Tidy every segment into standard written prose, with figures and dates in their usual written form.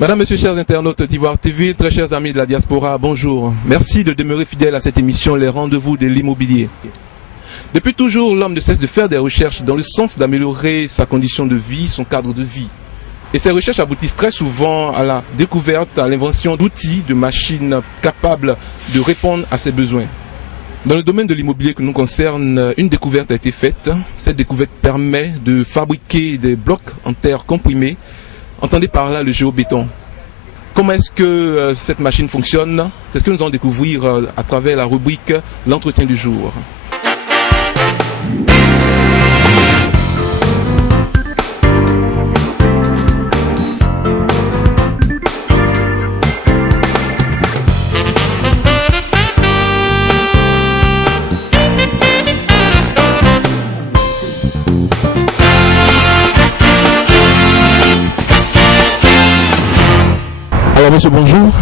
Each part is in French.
Madame, Monsieur, chers internautes d'Ivoire TV, très chers amis de la diaspora, bonjour. Merci de demeurer fidèles à cette émission, les rendez-vous de l'immobilier. Depuis toujours, l'homme ne cesse de faire des recherches dans le sens d'améliorer sa condition de vie, son cadre de vie. Et ces recherches aboutissent très souvent à la découverte, à l'invention d'outils, de machines capables de répondre à ses besoins. Dans le domaine de l'immobilier que nous concerne, une découverte a été faite. Cette découverte permet de fabriquer des blocs en terre comprimée. Entendez par là le géobéton. Comment est-ce que cette machine fonctionne? C'est ce que nous allons découvrir à travers la rubrique L'entretien du jour. Alors monsieur, bonjour.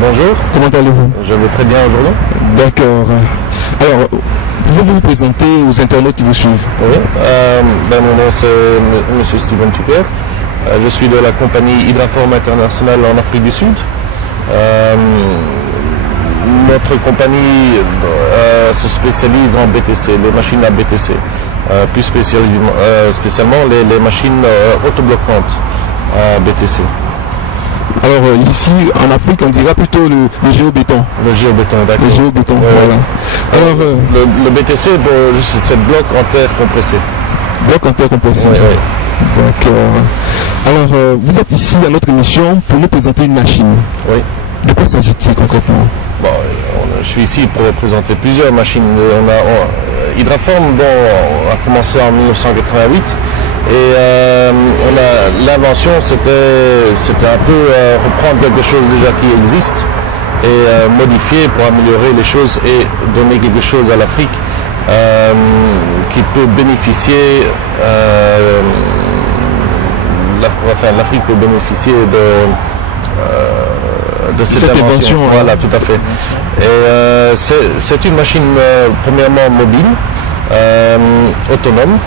Bonjour. Comment allez-vous? Je vais très bien aujourd'hui. D'accord. Alors, pouvez-vous vous présenter aux internautes qui vous suivent? Oui. Mon nom c'est Monsieur Steven Tucker. Je suis de la compagnie Hydraform International en Afrique du Sud. Notre compagnie se spécialise en BTC, les machines à BTC. Plus spécialement les machines autobloquantes à BTC. Alors ici en Afrique on dira plutôt le géobéton. Le géobéton, d'accord. Le géobéton, voilà. Alors le BTC, c'est bloc en terre compressé. Bloc en terre compressé. Oui, oui. Donc alors vous êtes ici à notre émission pour nous présenter une machine. Oui. De quoi s'agit-il concrètement? Bon, je suis ici pour présenter plusieurs machines. Hydraform, a commencé en 1988. Et l'invention, c'était un peu reprendre quelque chose déjà qui existe et modifier pour améliorer les choses et donner quelque chose à l'Afrique qui peut bénéficier. L'Afrique peut bénéficier de cette invention. Voilà, tout à fait. Et c'est une machine premièrement mobile, autonome.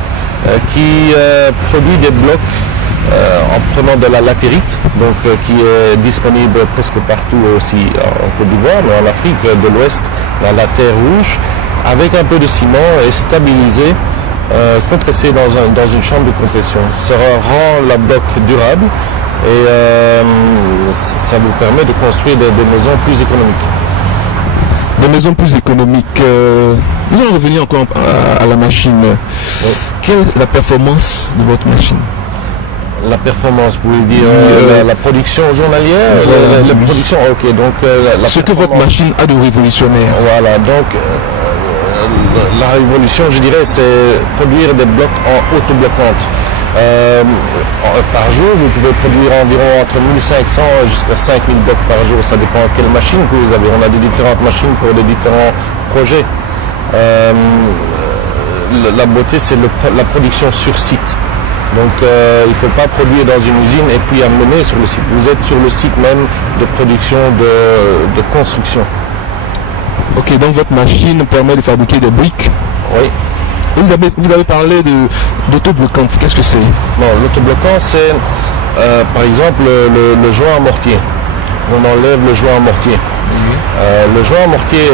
Qui produit des blocs en prenant de la latérite, donc qui est disponible presque partout aussi en Côte d'Ivoire, mais en Afrique de l'Ouest, dans la terre rouge, avec un peu de ciment et stabilisé, compressé dans une chambre de compression. Ça rend la bloc durable et ça vous permet de construire des maisons plus économiques. Des maisons plus économiques. Nous allons revenir encore à la machine. Oui. Quelle est la performance de votre machine? La performance, vous voulez dire la production journalière? La production, ok. Donc, ce que votre machine a de révolutionnaire. Voilà, donc la révolution, je dirais, c'est produire des blocs en autobloquante. Par jour, vous pouvez produire environ entre 1500 jusqu'à 5000 blocs par jour. Ça dépend de quelle machine que vous avez. On a des différentes machines pour des différents projets. La beauté, c'est la production sur site. Donc, il ne faut pas produire dans une usine et puis amener sur le site. Vous êtes sur le site même de production de construction. Ok, donc votre machine permet de fabriquer des briques. Oui. Vous avez parlé d'autobloquante. Qu'est-ce que c'est? Non, l'autobloquant, c'est par exemple le joint en mortier. On enlève le joint en mortier. Le joint en mortier,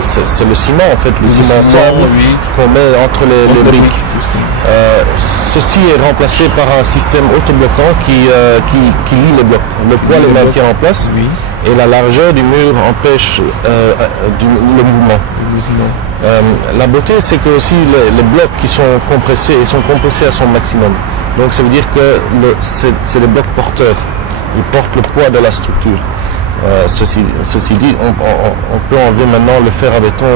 c'est le ciment en fait, le ciment sobre qu'on met entre les briques. Ceci est remplacé par un système autobloquant qui lie les blocs. Le poids les maintient en place et la largeur du mur empêche le mouvement. La beauté, c'est que aussi les blocs qui sont compressés, ils sont compressés à son maximum. Donc ça veut dire que c'est les blocs porteurs. Ils portent le poids de la structure. Ceci dit, on peut enlever maintenant le fer à béton,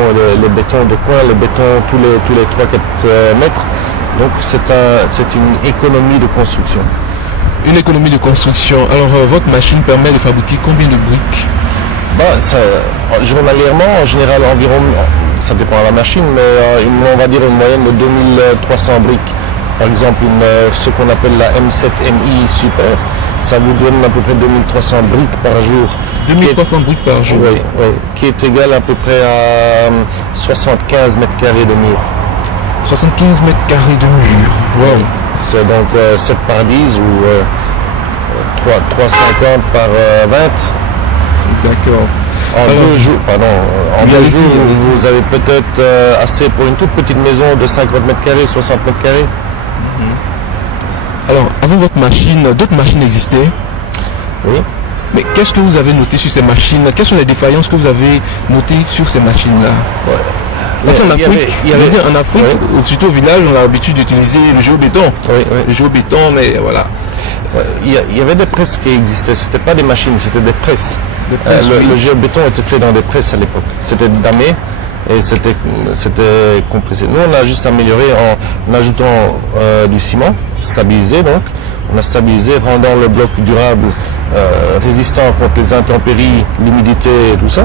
le béton de coin, le béton tous les 3-4 mètres. Donc c'est une économie de construction. Une économie de construction. Alors votre machine permet de fabriquer combien de briques? Journalièrement, en général environ, ça dépend de la machine, mais on va dire une moyenne de 2300 briques. Par exemple, ce qu'on appelle la M7MI Super, ça vous donne à peu près 2300 briques par jour. 2300 briques par jour? Oui, qui est égal à peu près à 75 mètres carrés de mur. 75 mètres carrés de mur. Wow. C'est donc 7 par 10 ou 3,50 par 20. D'accord. En Alors, 2 jours, pardon, en oui, 2 allez-y, jours, allez-y. vous avez peut-être assez pour une toute petite maison de 50 mètres carrés, 60 mètres carrés. Alors, avant votre machine, d'autres machines existaient. Oui. Mais qu'est-ce que vous avez noté sur ces machines? Quelles sont les défaillances que vous avez notées sur ces machines-là? Ouais. Parce qu'en Il y Afrique, avait- en Afrique, surtout au village, on a l'habitude d'utiliser le géobéton. Oui, oui. Le géobéton, mais voilà. Ouais, il y avait des presses qui existaient, c'était pas des machines, c'était des presses. Des presses, oui. Le géobéton était fait dans des presses à l'époque. C'était damé et c'était compressé. Nous, on a juste amélioré en ajoutant du ciment, stabilisé donc. On a stabilisé, rendant le bloc durable, résistant contre les intempéries, l'humidité et tout ça.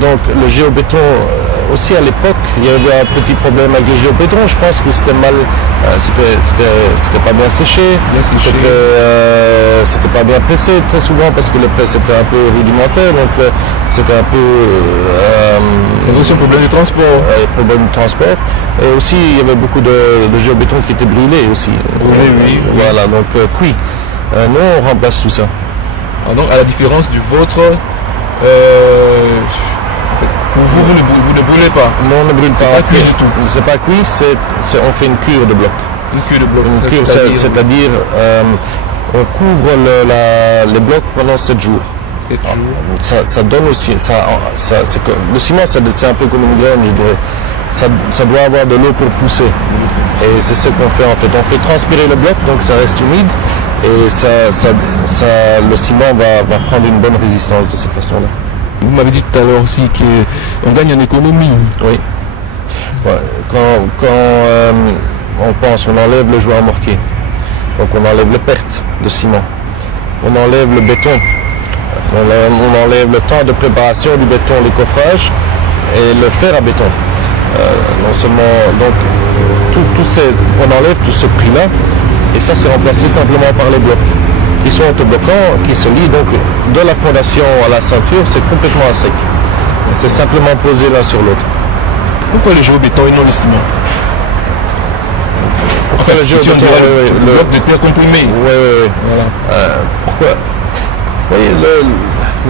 Donc le géobéton, aussi à l'époque, il y avait un petit problème avec le géobéton. Je pense que c'était mal, c'était pas bien séché, c'était pas bien pressé très souvent parce que le presse était un peu rudimentaire, donc c'était un peu Il y avait aussi un problème de transport. problème de transport. Et aussi il y avait beaucoup de géobéton qui était brûlé aussi. Oui. Voilà, donc cuit. Nous on remplace tout ça. Alors donc, à la différence du vôtre, en fait, vous ne brûlez pas. Non, on ne brûle C'est pas. pas On cuit fait- du tout. C'est pas cuit, on fait une cure de bloc. Une cure de bloc. Une cure, c'est-à-dire on couvre les blocs pendant 7 jours. 7 jours. Ça donne aussi, c'est le ciment c'est un peu comme une graine, je dirais. Ça doit avoir de l'eau pour pousser. Et c'est ce qu'on fait en fait. On fait transpirer le bloc, donc ça reste humide. Et le ciment va prendre une bonne résistance de cette façon-là. Vous m'avez dit tout à l'heure aussi qu'on gagne en économie. Oui. Ouais, quand on pense, on enlève le joint mortier. Donc on enlève les pertes de ciment. On enlève le béton. On enlève le temps de préparation du béton, les coffrages et le fer à béton. Non seulement, donc, on enlève tout ce prix-là et ça c'est remplacé simplement par les blocs qui sont autobloquants, qui se lient donc de la fondation à la ceinture, c'est complètement à sec. C'est simplement posé l'un sur l'autre. Pourquoi le géobéton et non le ciment? Enfin, le géobéton, le bloc de terre comprimé. Oui. Voilà. Pourquoi? Vous voyez,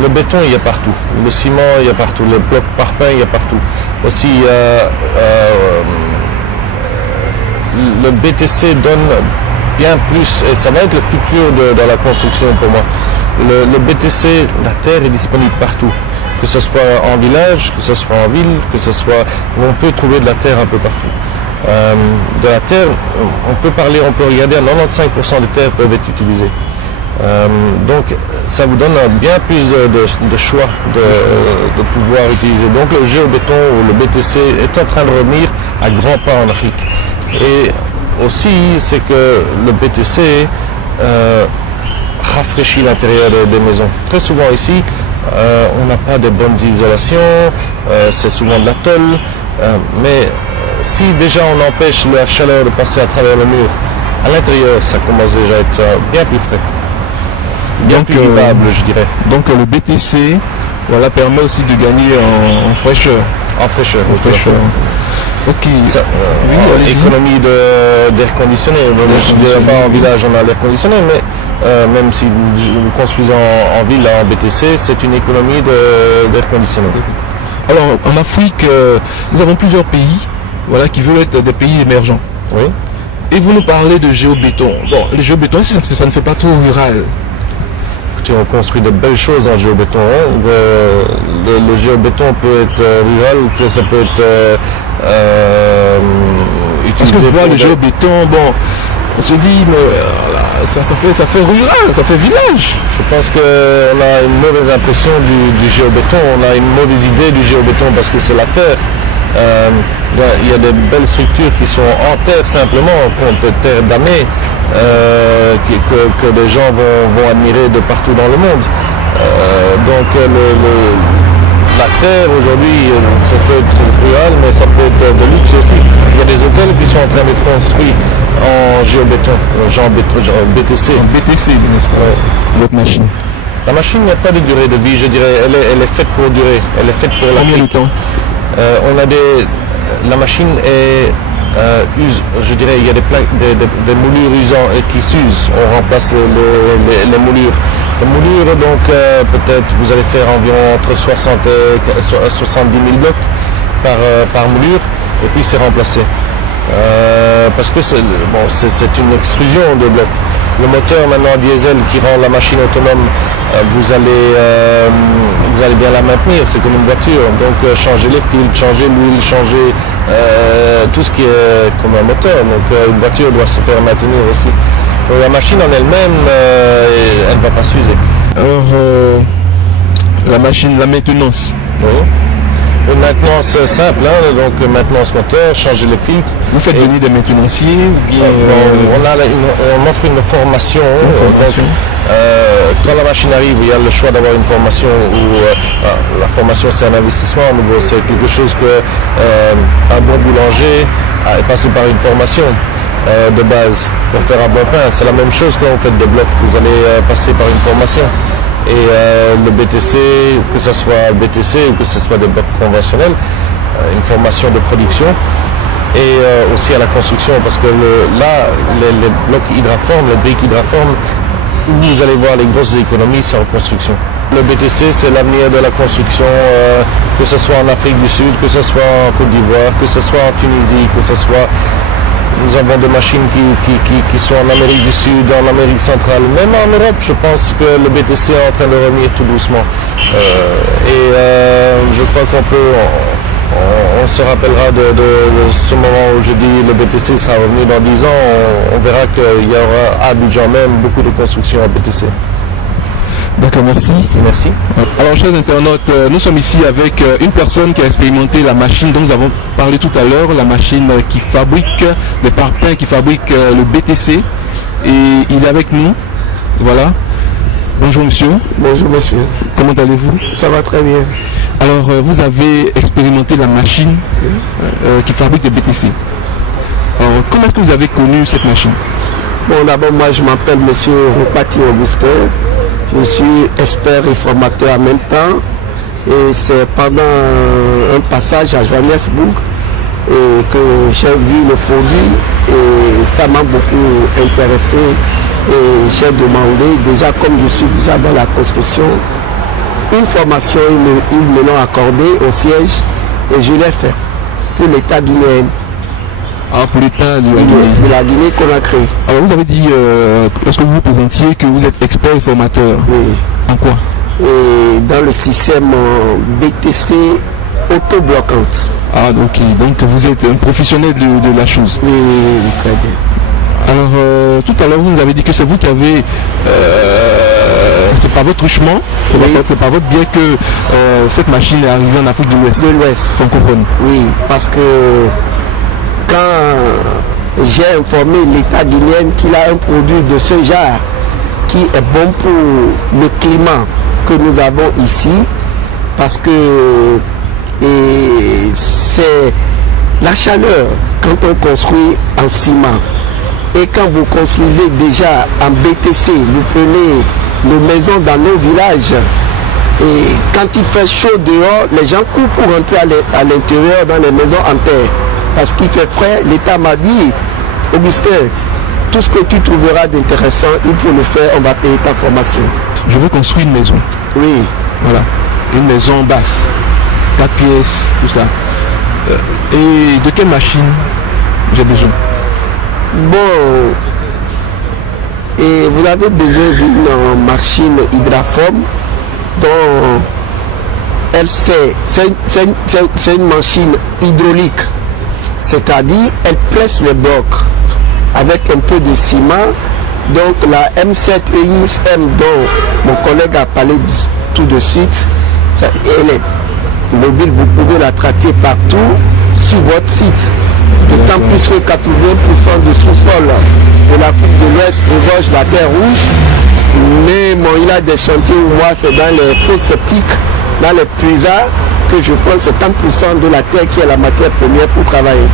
le béton, il y a partout. Le ciment, il y a partout. Le bloc parpaing, il y a partout. Aussi, le BTC donne bien plus, et ça va être le futur dans la construction pour moi. Le BTC, la terre est disponible partout. Que ce soit en village, que ce soit en ville, que ce soit... On peut trouver de la terre un peu partout. De la terre, on peut regarder à 95% des terres peuvent être utilisées. Donc ça vous donne bien plus de choix de pouvoir utiliser. Donc le géobéton ou le BTC est en train de revenir à grands pas en Afrique. Et aussi c'est que le BTC rafraîchit l'intérieur des maisons. Très souvent ici, on n'a pas de bonnes isolations, c'est souvent de la tôle, mais si déjà on empêche la chaleur de passer à travers le mur, à l'intérieur ça commence déjà à être bien plus frais. Bien Donc, plus vivable, je dirais. Donc le BTC voilà, permet aussi de gagner en fraîcheur. En fraîcheur. Ok. Oui, économie d'air conditionné. Je ne dirais pas en village on a l'air conditionné, mais même si vous construisez en ville en BTC, c'est une économie d'air conditionné. Alors en Afrique, nous avons plusieurs pays voilà, qui veulent être des pays émergents. Oui. Et vous nous parlez de géobéton. Bon, le géobéton, ça ne fait pas trop rural. On construit de belles choses en géobéton. Hein. Le géobéton peut être rural, que ça peut être parce utilisé. qu'on voit le géobéton, bon, on se dit, mais ça fait rural, ça fait village. Je pense qu'on a une mauvaise impression du géobéton, on a une mauvaise idée du géobéton parce que c'est la terre. Il y a des belles structures qui sont en terre simplement, contre terre damée, que les gens vont admirer de partout dans le monde. Donc la terre aujourd'hui, ça peut être rural, mais ça peut être de luxe aussi. Il y a des hôtels qui sont en train d'être construits en géobéton, genre BTC. En BTC, n'est-ce pas, votre machine. La machine n'a pas de durée de vie, je dirais. Elle est faite pour durer. Elle est faite pour Combien de l'Afrique. temps? La machine est je dirais, il y a des moulures usantes et qui s'usent. On remplace les moulures. Les moulures, donc, peut-être vous allez faire environ entre 60 et 70 000 blocs par moulure, et puis c'est remplacé. Parce que c'est une extrusion de blocs. Le moteur maintenant diesel qui rend la machine autonome, vous allez bien la maintenir, c'est comme une voiture. Donc changer les fils, changer l'huile, changer tout ce qui est comme un moteur. Donc une voiture doit se faire maintenir aussi. Donc, la machine en elle-même, elle ne va pas s'user. Alors, la machine, la maintenance. Oui. Une maintenance simple, hein, donc maintenance moteur, changer les filtres. Vous faites venir des maintenanciers ou bien on offre une formation. Donc, quand la machine arrive, il y a le choix d'avoir une formation où la formation c'est un investissement, mais c'est quelque chose que un bon boulanger est passé par une formation de base pour faire un bon pain. C'est la même chose quand vous faites des blocs, vous allez passer par une formation. Et le BTC, que ce soit le BTC ou que ce soit des blocs conventionnels, une formation de production et aussi à la construction, parce que les blocs hydraformes, les briques hydraformes, vous allez voir les grosses économies, c'est en construction. Le BTC, c'est l'avenir de la construction, que ce soit en Afrique du Sud, que ce soit en Côte d'Ivoire, que ce soit en Tunisie, que ce soit... Nous avons des machines qui sont en Amérique du Sud, en Amérique centrale, même en Europe. Je pense que le BTC est en train de revenir tout doucement. Je crois on se rappellera de ce moment où je dis le BTC sera revenu dans 10 ans. On verra qu'il y aura à Abidjan même beaucoup de construction en BTC. D'accord, merci. Merci. Alors, chers internautes, nous sommes ici avec une personne qui a expérimenté la machine dont nous avons parlé tout à l'heure, la machine qui fabrique les parpaings, qui fabrique le BTC. Et il est avec nous. Voilà. Bonjour monsieur. Bonjour monsieur. Comment allez-vous? Ça va très bien. Alors, vous avez expérimenté la machine qui fabrique les BTC. Alors, comment est-ce que vous avez connu cette machine? Bon, d'abord, moi, je m'appelle monsieur Ropati Augustin. Je suis expert et formateur en même temps. Et c'est pendant un passage à Johannesburg que j'ai vu le produit et ça m'a beaucoup intéressé. Et j'ai demandé, déjà comme je suis déjà dans la construction, une formation, ils me l'ont accordé au siège et je l'ai fait pour l'État guinéen. Ah, pour l'État de la Guinée-Conakry. Alors vous avez dit, lorsque vous vous présentiez, que vous êtes expert et formateur. Oui. En quoi? Et dans le système BTC autobloquante. Ah, donc vous êtes un professionnel de la chose. Oui, très bien. Alors, tout à l'heure, vous nous avez dit que c'est vous qui avez... c'est pas votre chemin, oui. C'est pas votre bien que cette machine est arrivée en Afrique de l'Ouest. De l'Ouest. Francophone. Oui, parce que quand j'ai informé l'État guinéen qu'il a un produit de ce genre qui est bon pour le climat que nous avons ici, parce que c'est la chaleur quand on construit en ciment. Et quand vous construisez déjà en BTC, vous prenez nos maisons dans nos villages, et quand il fait chaud dehors, les gens courent pour rentrer à l'intérieur dans les maisons en terre. Parce qu'il fait frais, l'État m'a dit, Augustin, tout ce que tu trouveras d'intéressant, il faut le faire, on va payer ta formation. Je veux construire une maison. Oui. Voilà, une maison basse, 4 pièces, tout ça. Et de quelle machine j'ai besoin? Bon, et vous avez besoin d'une machine hydraforme dont c'est une machine hydraulique. C'est-à-dire, elle presse les blocs avec un peu de ciment. Donc la M7 EISM dont mon collègue a parlé tout de suite, elle est mobile, vous pouvez la traiter partout sur votre site. D'autant plus que 80% de sous-sol de l'Afrique de l'Ouest regorge la terre rouge. Mais bon, il y a des chantiers où moi c'est dans les fosses septiques, dans les puisards, que je prends 70% de la terre qui est la matière première pour travailler.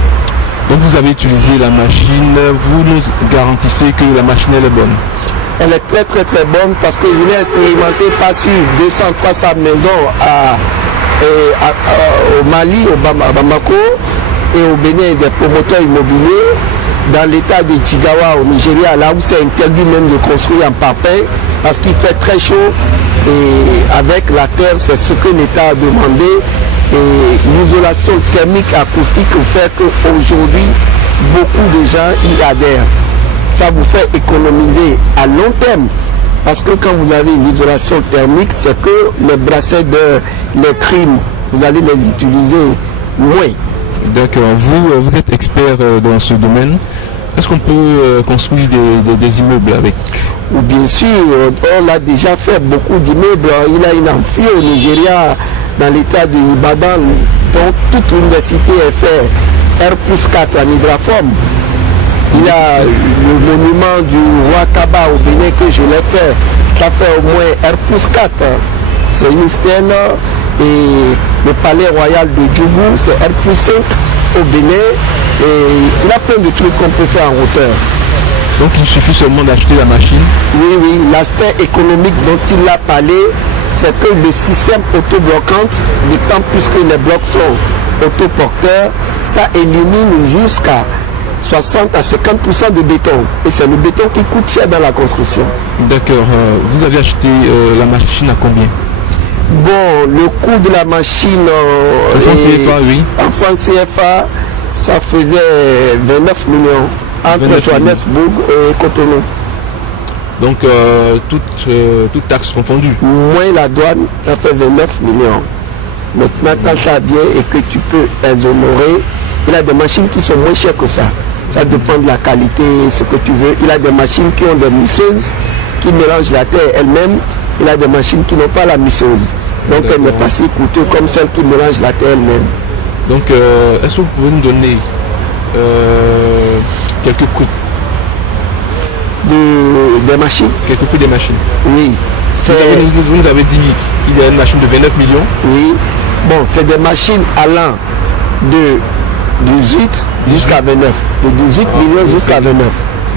Donc vous avez utilisé la machine, vous nous garantissez que la machine elle est bonne? Elle est très très très bonne parce que je l'ai expérimenté pas sur 200-300 maisons au Mali, à Bamako, et au Bénin des promoteurs immobiliers. Dans l'état de Jigawa au Nigeria, là où c'est interdit même de construire en parpaing parce qu'il fait très chaud et avec la terre, c'est ce que l'État a demandé. Et l'isolation thermique acoustique fait qu'aujourd'hui, beaucoup de gens y adhèrent. Ça vous fait économiser à long terme. Parce que quand vous avez une isolation thermique, c'est que les bracelets les crimes, vous allez les utiliser moins. D'accord. Vous êtes expert dans ce domaine. Est-ce qu'on peut construire des immeubles avec? Ou bien sûr, on a déjà fait beaucoup d'immeubles. Il y a une amphi au Nigeria, dans l'état de Ibadan, dont toute l'université est faite R+4 en hydraforme. Il y a le monument du roi Kaba au Bénin que je l'ai fait. Ça fait au moins R+4. C'est une stèle. Et le palais royal de Djougou, c'est R+5 au Bénin. Et il y a plein de trucs qu'on peut faire en hauteur. Donc il suffit seulement d'acheter la machine? Oui, oui. L'aspect économique dont il a parlé, c'est que le système autobloquante, d'autant plus que les blocs sont autoporteurs, ça élimine jusqu'à 60 à 50% de béton. Et c'est le béton qui coûte cher dans la construction. D'accord. Vous avez acheté la machine à combien? Bon, le coût de la machine en francs CFA, oui. En francs CFA, ça faisait 29 millions entre Johannesburg et Cotonou. Donc, toute taxe confondue. Moins la douane, ça fait 29 millions. Maintenant, quand ça vient et que tu peux exonérer, il y a des machines qui sont moins chères que ça. Ça dépend de la qualité, ce que tu veux. Il y a des machines qui ont des musseuses, qui mélangent la terre elle-même. Il y a des machines qui n'ont pas la musseuse. Donc elle n'est pas si coûteuse comme celle qui mélange la terre elle-même. Donc est-ce que vous pouvez nous donner quelques prix des machines? Quelques prix des machines? Oui. Vous nous avez dit qu'il y a une machine de 29 millions? Oui. Bon, c'est des machines allant de 18 jusqu'à 29. De 18 millions jusqu'à 29.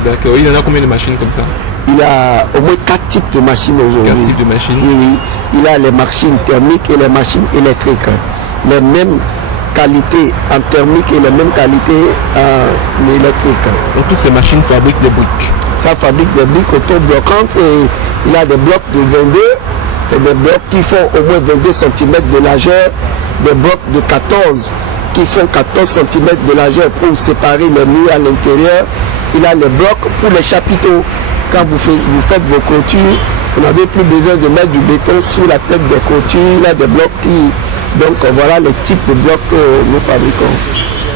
D'accord. Il y en a combien de machines comme ça? Il y a au moins 4 types de machines aujourd'hui. 4 types de machines? Oui, oui. Il y a les machines thermiques et les machines électriques. Les mêmes qualités en thermique et les mêmes qualités en électrique. Donc toutes ces machines fabriquent des briques? Ça fabrique des briques autobloquantes et il y a des blocs de 22. C'est des blocs qui font au moins 22 cm de largeur. Des blocs de 14 qui font 14 cm de largeur pour séparer les murs à l'intérieur. Il y a les blocs pour les chapiteaux. Quand vous faites vos clôtures, vous n'avez plus besoin de mettre du béton sur la tête des clôtures. Il y a des blocs qui... Donc voilà les types de blocs que nous fabriquons.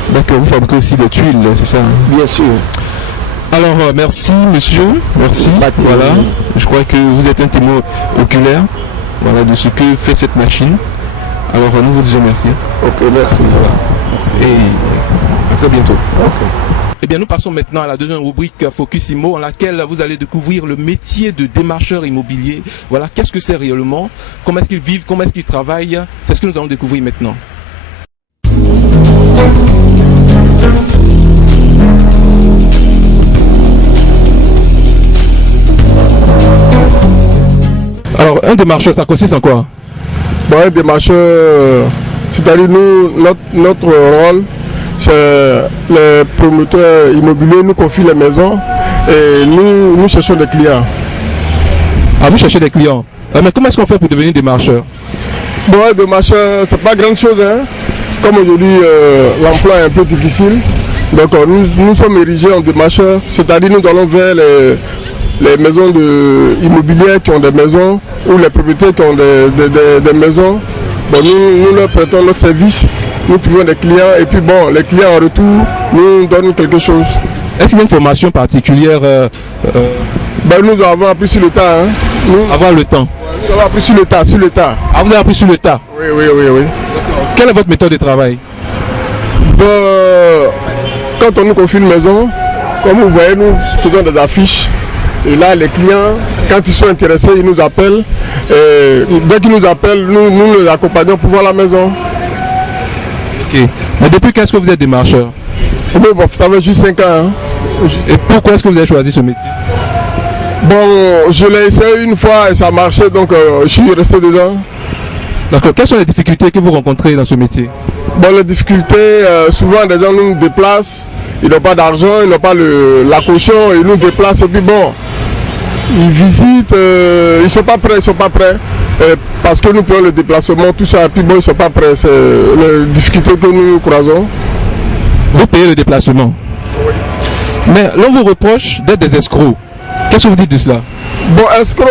D'accord, vous fabriquez aussi des tuiles, c'est ça? Bien sûr. Alors merci monsieur, merci. Voilà, je crois que vous êtes un témoin oculaire, voilà, de ce que fait cette machine. Alors nous vous disons merci. Ok, merci. Voilà. Merci. Et à très bientôt. Ok. Eh bien, nous passons maintenant à la deuxième rubrique Focus Immo, en laquelle vous allez découvrir le métier de démarcheur immobilier. Voilà, qu'est-ce que c'est réellement, comment est-ce qu'ils vivent, comment est-ce qu'ils travaillent, c'est ce que nous allons découvrir maintenant. Alors, un démarcheur, ça consiste en quoi? Bon, un démarcheur, c'est-à-dire nous, notre rôle, c'est les promoteurs immobiliers nous confient les maisons et nous cherchons des clients. Ah, vous cherchez des clients. Mais comment est-ce qu'on fait pour devenir démarcheur? Bon, démarcheur, c'est pas grande chose, hein. Comme aujourd'hui, l'emploi est un peu difficile. Donc nous sommes érigés en démarcheurs, c'est-à-dire nous allons vers les maisons immobilières qui ont des maisons ou les propriétaires qui ont des maisons. Bon, nous leur prêtons notre service. Nous trouvons des clients et puis bon, les clients en retour nous donnent quelque chose. Est-ce qu'il y a une formation particulière Ben, nous avons appris sur le tas. Hein. Avoir le temps. Nous avons appris sur le tas, Ah, vous avez appris sur le tas? Oui. Quelle est votre méthode de travail? Ben, quand on nous confie une maison, comme vous voyez, nous faisons des affiches. Et là, les clients, quand ils sont intéressés, ils nous appellent. Et dès qu'ils nous appellent, nous les accompagnons pour voir la maison. Ok. Mais depuis quand est-ce que vous êtes démarcheur? Bon, ça fait juste 5 ans. Hein. Et pourquoi est-ce que vous avez choisi ce métier? Bon, je l'ai essayé une fois et ça marchait, donc je suis resté dedans. D'accord. Quelles sont les difficultés que vous rencontrez dans ce métier? Bon, les difficultés, souvent des gens nous déplacent, ils n'ont pas d'argent, ils n'ont pas la caution, ils nous déplacent et puis bon, ils visitent, ils ne sont pas prêts, parce que nous prenons le déplacement, tout ça, et puis bon, ils ne sont pas prêts, c'est les difficultés que nous croisons. Vous payez le déplacement? Oui. Mais l'on vous reproche d'être des escrocs. Qu'est-ce que vous dites de cela? Bon, escroc,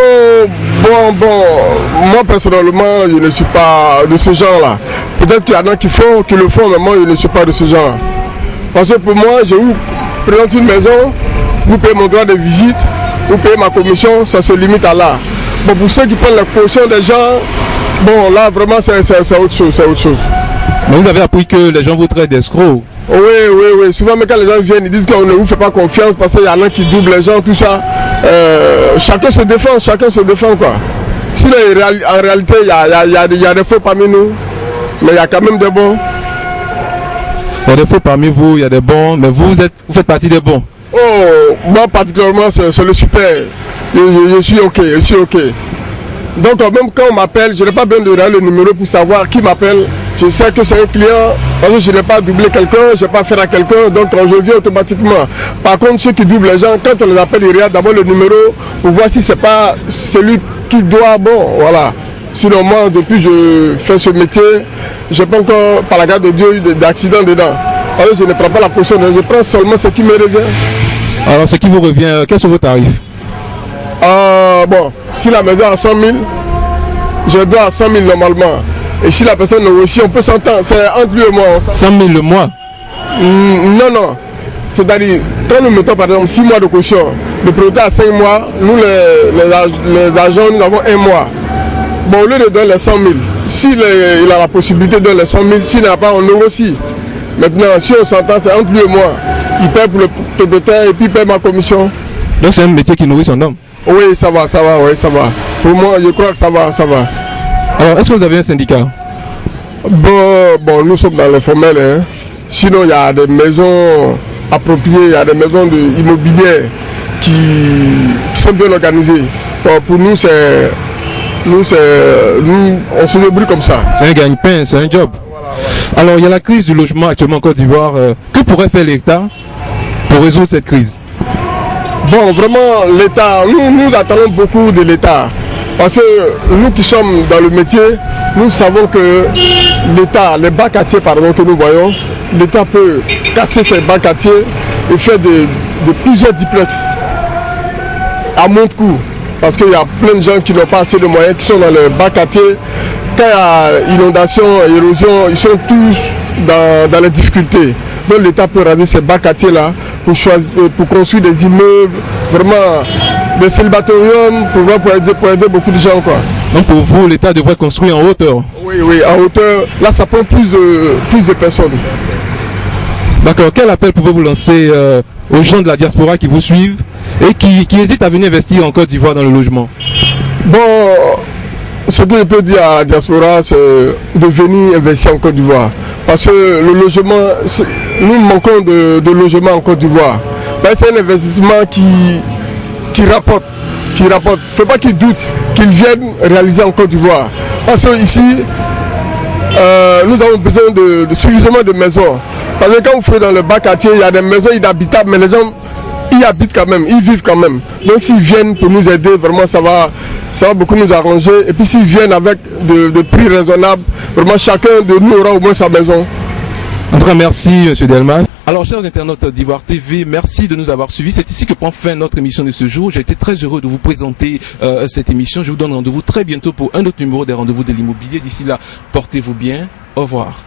moi personnellement, je ne suis pas de ce genre-là. Peut-être qu'il y en a qui le font, mais moi, je ne suis pas de ce genre. Parce que pour moi, je vous présente une maison, vous payez mon droit de visite, vous payez ma commission, ça se limite à là. Bon, pour ceux qui prennent la caution des gens, bon, là, vraiment, c'est autre chose, Mais vous avez appris que les gens vous traitent d'escrocs. Oui. Souvent, mais quand les gens viennent, ils disent qu'on ne vous fait pas confiance parce qu'il y en a qui doublent les gens, tout ça. Chacun se défend, quoi. Sinon, en réalité, il y a des faux parmi nous, mais il y a quand même des bons. Il y a des faux parmi vous, il y a des bons, mais vous faites partie des bons. Oh, moi particulièrement, c'est le super. Je suis ok. Donc, même quand on m'appelle, je n'ai pas besoin de regarder le numéro pour savoir qui m'appelle. Je sais que c'est un client, parce que je n'ai pas doublé quelqu'un, je n'ai pas fait à quelqu'un, donc je viens automatiquement. Par contre, ceux qui doublent les gens, quand on les appelle, ils regardent d'abord le numéro pour voir si ce n'est pas celui qui doit, bon, voilà. Sinon, moi, depuis que je fais ce métier, je n'ai pas encore, par la grâce de Dieu, eu d'accident dedans. Alors, je ne prends pas la caution, je prends seulement ce qui me revient. Alors, ce qui vous revient, quels sont vos tarifs? Bon, si la maison a 100 000, je dois à 100 000 normalement. Et si la personne négocie, on peut s'entendre, c'est entre lui et moi. 100 000 le mois? Non. C'est-à-dire, quand nous mettons par exemple 6 mois de caution, le producteur a 5 mois, nous les agents, nous avons 1 mois. Bon, au lieu de donner les 100 000, s'il a la possibilité de donner les 100 000, s'il n'a pas, on négocie. Maintenant, si on s'entend, c'est entre lui et moi. Il paie pour le propriétaire et puis il paie ma commission. Donc c'est un métier qui nourrit son homme? Oui, ça va. Pour moi, je crois que ça va. Alors, est-ce que vous avez un syndicat? Bon, nous sommes dans l'informel. Hein. Sinon, il y a des maisons appropriées, il y a des maisons immobilières qui sont bien organisées. Bon, pour nous, on se débrouille comme ça. C'est un gagne-pain, c'est un job. Alors, il y a la crise du logement actuellement en Côte d'Ivoire. Que pourrait faire l'État pour résoudre cette crise? Bon, vraiment, l'État, nous attendons beaucoup de l'État. Parce que nous qui sommes dans le métier, nous savons que l'État, les bas quartiers que nous voyons, l'État peut casser ces bas quartiers et faire de plusieurs duplex à monte coût. Parce qu'il y a plein de gens qui n'ont pas assez de moyens, qui sont dans les bas quartiers. Quand il y a inondation, érosion, ils sont tous dans les difficultés. Donc l'État peut raser ces bas quartiers-là pour construire des immeubles, vraiment des célibatoriums pour aider beaucoup de gens, quoi. Donc pour vous, l'État devrait construire en hauteur? Oui, en hauteur. Là, ça prend plus de personnes. D'accord. Quel appel pouvez-vous lancer aux gens de la diaspora qui vous suivent et qui hésitent à venir investir en Côte d'Ivoire dans le logement? Bon, ce que je peux dire à la diaspora, c'est de venir investir en Côte d'Ivoire. Parce que le logement, nous manquons de logement en Côte d'Ivoire. C'est un investissement qui rapporte. Il ne faut pas qu'ils doutent qu'ils viennent réaliser en Côte d'Ivoire. Parce que ici, nous avons besoin de suffisamment de maisons. Parce que quand vous faites dans le bas quartier, il y a des maisons inhabitables, mais les gens y habitent quand même, ils vivent quand même. Donc s'ils viennent pour nous aider, vraiment ça va beaucoup nous arranger. Et puis s'ils viennent avec de prix raisonnables, vraiment chacun de nous aura au moins sa maison. En tout cas, merci M. Delmas. Alors, chers internautes d'Ivoire TV, merci de nous avoir suivis. C'est ici que prend fin notre émission de ce jour. J'ai été très heureux de vous présenter cette émission. Je vous donne rendez-vous très bientôt pour un autre numéro des rendez-vous de l'immobilier. D'ici là, portez-vous bien. Au revoir.